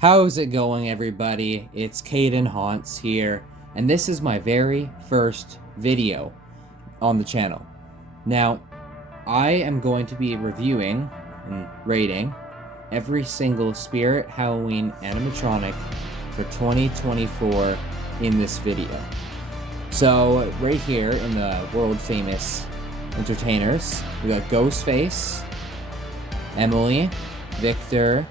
How's it going, everybody? It's Caden Haunts here, and this is my very first video on the channel. Now, I am going to be reviewing and rating every single Spirit Halloween animatronic for 2024 in this video. So, right here in the world-famous entertainers, we got Ghostface, Emily, Victor,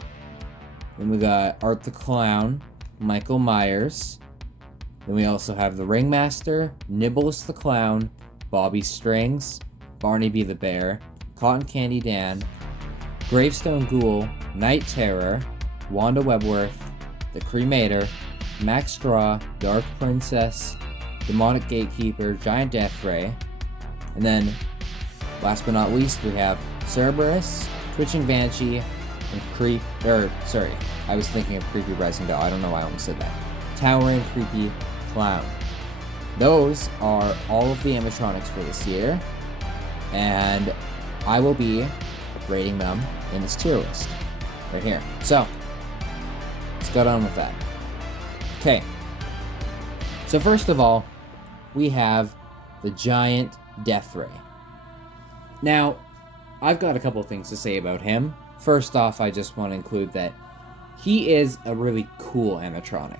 then we got Art the Clown, Michael Myers. Then we also have the Ringmaster, Nibbles the Clown, Bobby Strings, Barnaby the Bear, Cotton Candy Dan, Gravestone Ghoul, Night Terror, Wanda Webworth, the Cremator, Max Straw, Dark Princess, Demonic Gatekeeper, Giant Death Ray. And then, last but not least, we have Cerberus, Twitching Banshee, and I was thinking of Creepy Rising Doll. I don't know why I almost said that. Towering Creepy Clown. Those are all of the animatronics for this year, and I will be rating them in this tier list right here. So, let's get on with that. Okay. So first of all, we have the Giant Death Ray. Now, I've got a couple things to say about him. First off, I just want to include that he is a really cool animatronic.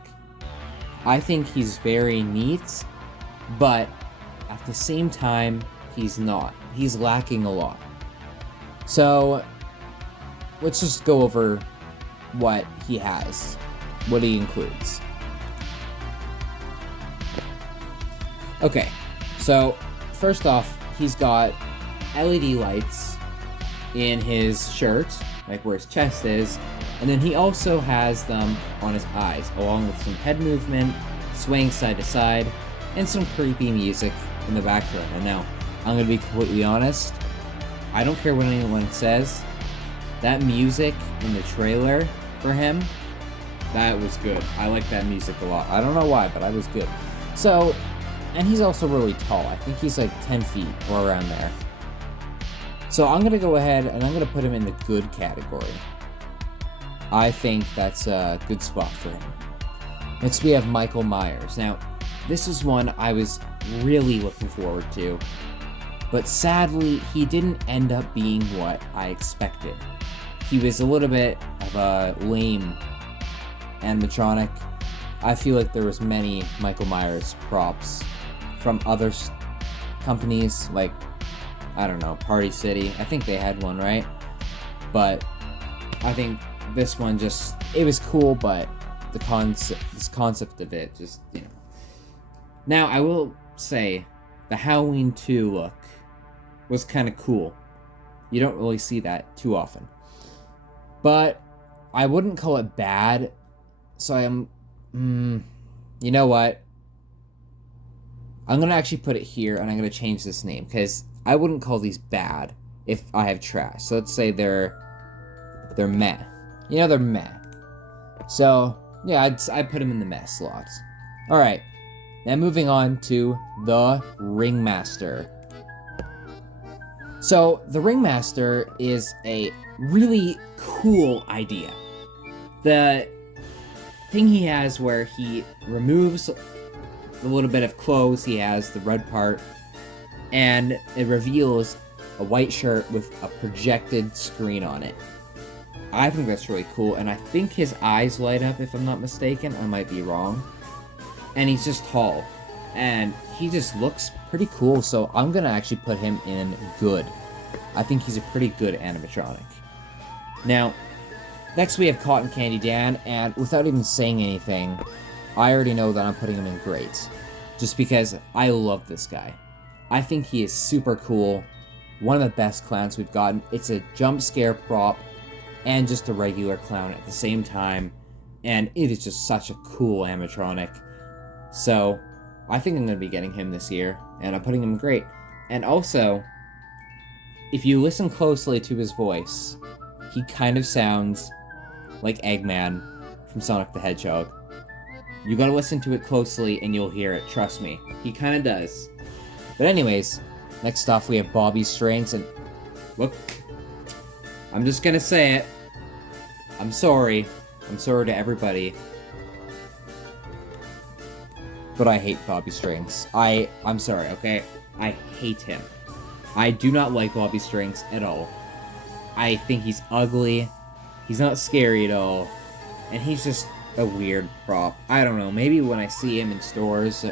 I think he's very neat, but at the same time, he's not. He's lacking a lot. So, let's just go over what he has, what he includes. Okay, so first off, he's got LED lights in his shirt, like where his chest is, and then he also has them on his eyes, along with some head movement, swaying side to side, and some creepy music in the background. And now, I'm going to be completely honest, I don't care what anyone says, that music in the trailer for him, that was good. I like that music a lot. I don't know why, but I was good. So, and he's also really tall. I think he's like 10 feet or around there. So I'm going to go ahead and I'm going to put him in the good category. I think that's a good spot for him. Next we have Michael Myers. Now, this is one I was really looking forward to, but sadly, he didn't end up being what I expected. He was a little bit of a lame animatronic. I feel like there was many Michael Myers props from other companies, like, I don't know, Party City. I think they had one, right? But I think this one just, it was cool, but this concept of it just, you know. Now, I will say, the Halloween 2 look was kind of cool. You don't really see that too often. But I wouldn't call it bad, so you know what? I'm going to actually put it here, and I'm going to change this name, because I wouldn't call these bad if I have trash. So let's say they're meh. You know, they're meh. So, yeah, I'd put them in the meh slot. Alright, now moving on to the Ringmaster. So, the Ringmaster is a really cool idea. The thing he has where he removes the little bit of clothes he has, the red part, and it reveals a white shirt with a projected screen on it. I think that's really cool, and I think his eyes light up, if I'm not mistaken. I might be wrong. And he's just tall, and he just looks pretty cool, so I'm gonna actually put him in good. I think he's a pretty good animatronic. Now, next we have Cotton Candy Dan, and without even saying anything, I already know that I'm putting him in great, just because I love this guy. I think he is super cool, one of the best clowns we've gotten. It's a jump scare prop, and just a regular clown at the same time, and it is just such a cool animatronic. So, I think I'm going to be getting him this year, and I'm putting him in great. And also, if you listen closely to his voice, he kind of sounds like Eggman from Sonic the Hedgehog. You gotta listen to it closely and you'll hear it, trust me. He kinda does. But anyways, next off we have Bobby Strings, and look, I'm just gonna say it. I'm sorry, I'm sorry to everybody. But I hate Bobby Strings. I'm sorry, okay? I hate him. I do not like Bobby Strings at all. I think he's ugly. He's not scary at all. And he's just a weird prop. I don't know, maybe when I see him in stores,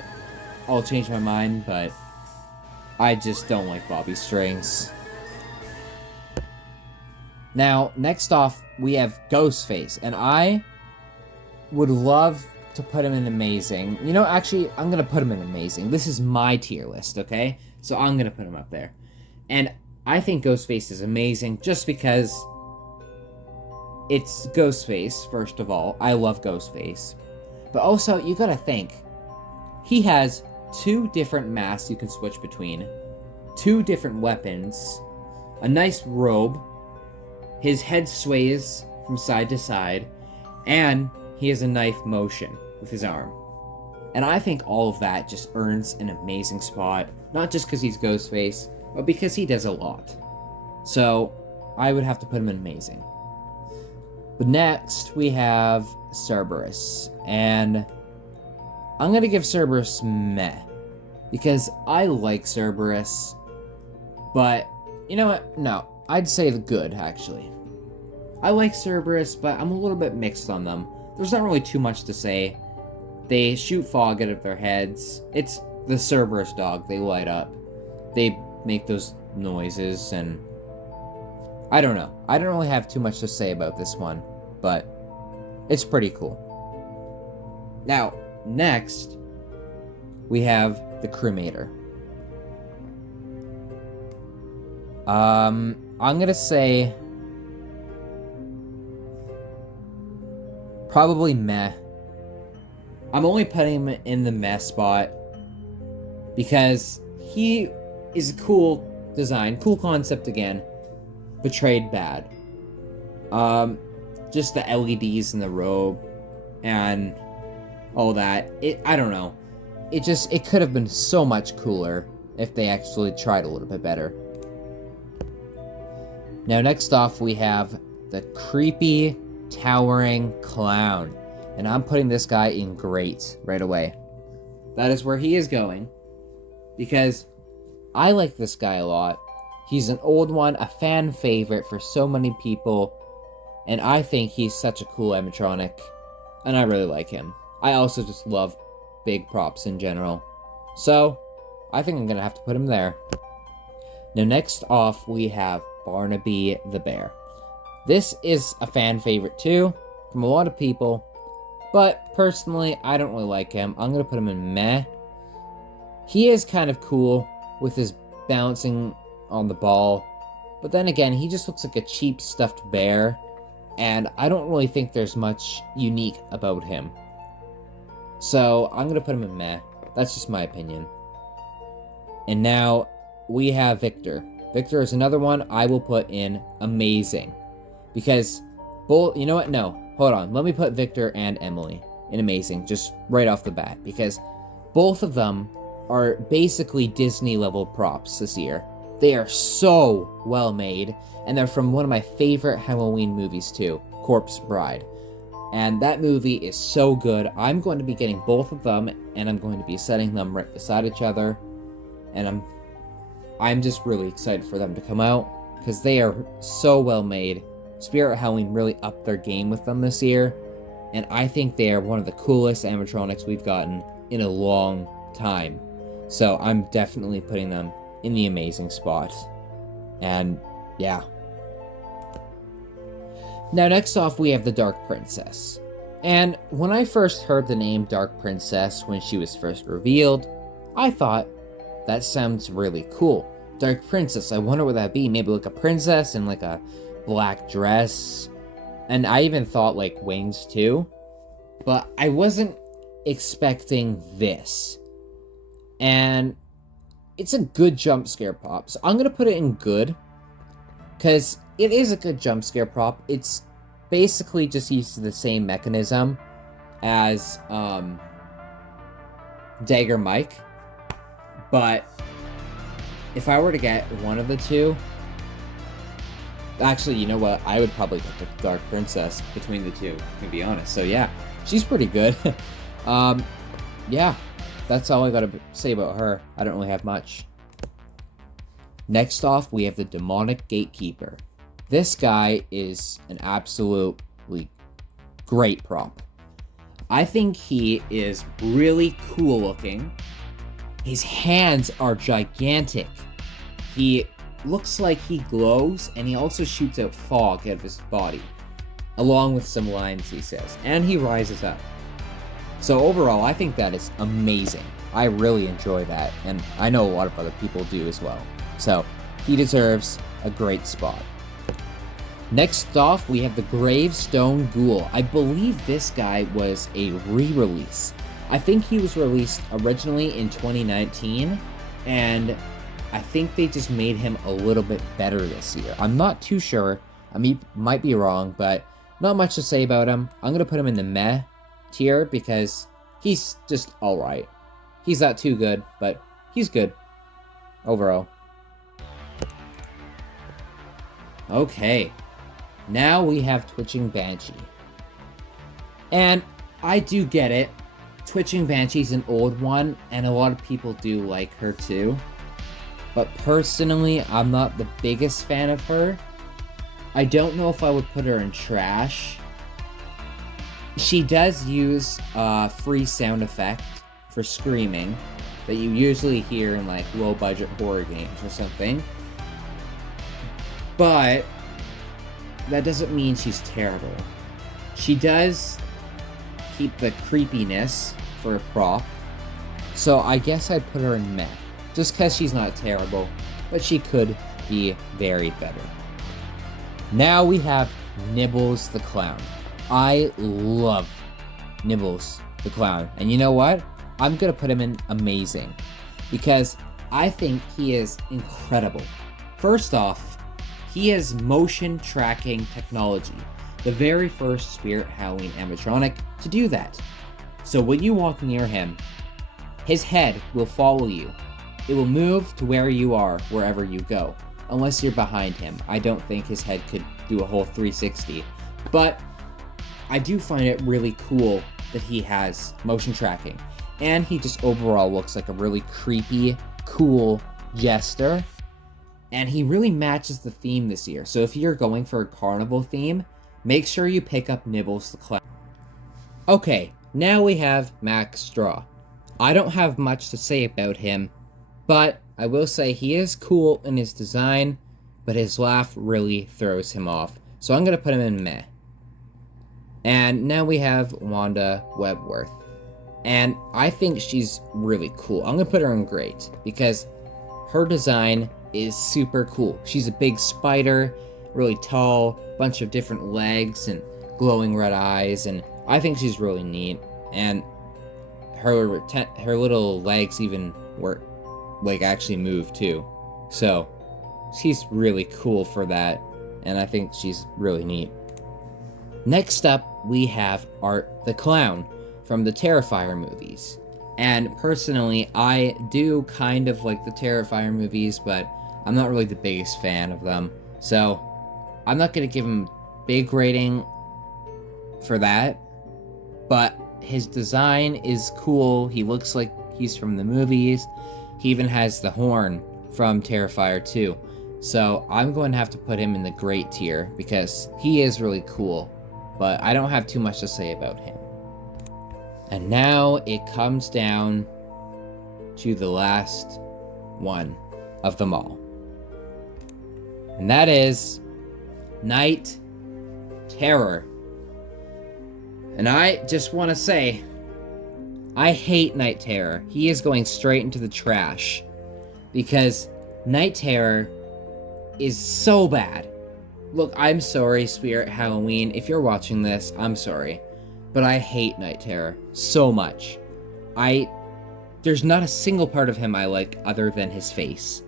I'll change my mind, but I just don't like Bobby Strings. Now, next off, we have Ghostface, and I would love to put him in Amazing. You know, actually, I'm gonna put him in Amazing. This is my tier list, okay? So I'm gonna put him up there. And I think Ghostface is amazing just because it's Ghostface, first of all. I love Ghostface. But also, you gotta think, he has 2 different masks you can switch between, 2 different weapons, a nice robe, his head sways from side to side, and he has a knife motion with his arm. And I think all of that just earns an amazing spot, not just because he's Ghostface, but because he does a lot. So, I would have to put him in Amazing. But next, we have Cerberus, and I'm gonna give Cerberus meh, because I like Cerberus, but you know what? No, I'd say the good, actually. I like Cerberus, but I'm a little bit mixed on them. There's not really too much to say. They shoot fog out of their heads. It's the Cerberus dog. They light up. They make those noises, and I don't know. I don't really have too much to say about this one, but it's pretty cool. Now, next, we have the Cremator. I'm gonna say probably meh. I'm only putting him in the meh spot because he is a cool design, cool concept again, portrayed bad. Just the LEDs in the robe and all that. I don't know. It could have been so much cooler if they actually tried a little bit better. Now, next off, we have the creepy, towering clown. And I'm putting this guy in great right away. That is where he is going. Because I like this guy a lot. He's an old one, a fan favorite for so many people. And I think he's such a cool animatronic. And I really like him. I also just love big props in general. So, I think I'm going to have to put him there. Now, next off, we have Barnaby the Bear. This is a fan favorite too, from a lot of people, but personally, I don't really like him. I'm going to put him in meh. He is kind of cool with his bouncing on the ball, but then again, he just looks like a cheap stuffed bear, and I don't really think there's much unique about him. So, I'm going to put him in meh. That's just my opinion. And now, we have Victor. Victor is another one I will put in amazing. Because, you know what? No, hold on. Let me put Victor and Emily in amazing, just right off the bat. Because both of them are basically Disney-level props this year. They are so well made, and they're from one of my favorite Halloween movies too, Corpse Bride. And that movie is so good. I'm going to be getting both of them, and I'm going to be setting them right beside each other. And I'm just really excited for them to come out, because they are so well made. Spirit Halloween really upped their game with them this year, and I think they are one of the coolest animatronics we've gotten in a long time. So I'm definitely putting them in the amazing spot. And yeah. Now next off, we have the Dark Princess. And when I first heard the name Dark Princess when she was first revealed, I thought, that sounds really cool. Dark Princess, I wonder what that'd be. Maybe like a princess in like a black dress. And I even thought like wings too. But I wasn't expecting this. And it's a good jump scare prop. So I'm going to put it in good. Because it is a good jump scare prop. It's basically just uses the same mechanism as Dagger Mike. But if I were to get one of the two, Actually, you know what? I would probably pick the Dark Princess between the two, to be honest. So yeah, she's pretty good. Yeah, that's all I gotta say about her. I don't really have much. Next off, we have the Demonic Gatekeeper. This guy is an absolutely great prop. I think he is really cool looking. His hands are gigantic. He looks like he glows, and he also shoots out fog out of his body, along with some lines, he says, and he rises up. So overall, I think that is amazing. I really enjoy that, and I know a lot of other people do as well. So he deserves a great spot. Next off, we have the Gravestone Ghoul. I believe this guy was a re-release. I think he was released originally in 2019, and I think they just made him a little bit better this year. I'm not too sure. I might be wrong, but not much to say about him. I'm going to put him in the meh tier because he's just alright. He's not too good, but he's good overall. Okay, now we have Twitching Banshee. And I do get it. Twitching Banshee's an old one, and a lot of people do like her too. But personally, I'm not the biggest fan of her. I don't know if I would put her in trash. She does use a free sound effect for screaming that you usually hear in like low-budget horror games or something. But that doesn't mean she's terrible. She does keep the creepiness for a prop. So I guess I'd put her in meh. Just because she's not terrible, but she could be very better. Now we have Nibbles the Clown. I love Nibbles the Clown. And you know what? I'm going to put him in amazing. Because I think he is incredible. First off, he has motion tracking technology. The very first Spirit Halloween animatronic to do that. So when you walk near him, his head will follow you. It will move to where you are, wherever you go. Unless you're behind him. I don't think his head could do a whole 360. But I do find it really cool that he has motion tracking. And he just overall looks like a really creepy, cool jester. And he really matches the theme this year. So if you're going for a carnival theme, make sure you pick up Nibbles the Clown. Okay, now we have Max Straw. I don't have much to say about him, but I will say he is cool in his design, but his laugh really throws him off. So I'm going to put him in meh. And now we have Wanda Webworth. And I think she's really cool. I'm going to put her in great, because her design is super cool. She's a big spider, really tall, bunch of different legs, and glowing red eyes, and I think she's really neat. And her little legs even work, like actually move too. So she's really cool for that, and I think she's really neat. Next up, we have Art the Clown from the Terrifier movies. And personally, I do kind of like the Terrifier movies, but I'm not really the biggest fan of them. So I'm not going to give him a big rating for that. But his design is cool. He looks like he's from the movies. He even has the horn from Terrifier 2. So I'm going to have to put him in the great tier because he is really cool. But I don't have too much to say about him. And now it comes down to the last one of them all. And that is Night Terror. And I just want to say, I hate Night Terror. He is going straight into the trash. Because Night Terror is so bad. Look, I'm sorry, Spirit Halloween. If you're watching this, I'm sorry. But I hate Night Terror so much. There's not a single part of him I like other than his face.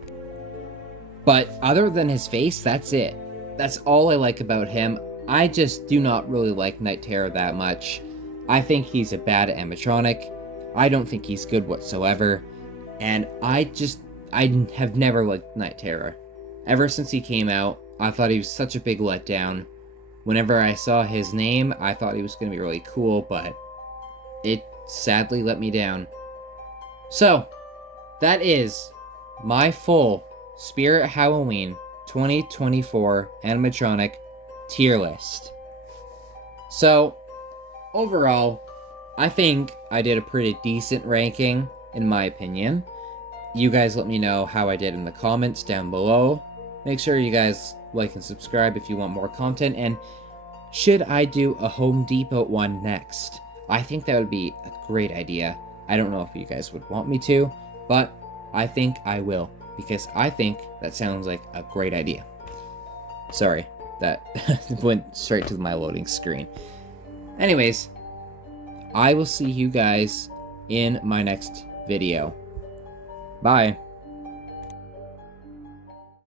But other than his face, that's it. That's all I like about him. I just do not really like Night Terror that much. I think he's a bad animatronic. I don't think he's good whatsoever. And I have never liked Night Terror. Ever since he came out, I thought he was such a big letdown. Whenever I saw his name, I thought he was going to be really cool, but it sadly let me down. So, that is my full Spirit Halloween 2024 animatronic tier list. So, overall, I think I did a pretty decent ranking, in my opinion. You guys let me know how I did in the comments down below. Make sure you guys like and subscribe if you want more content, and should I do a Home Depot one next? I think that would be a great idea. I don't know if you guys would want me to, but I think I will, because I think that sounds like a great idea. Sorry, that went straight to my loading screen. Anyways, I will see you guys in my next video. Bye.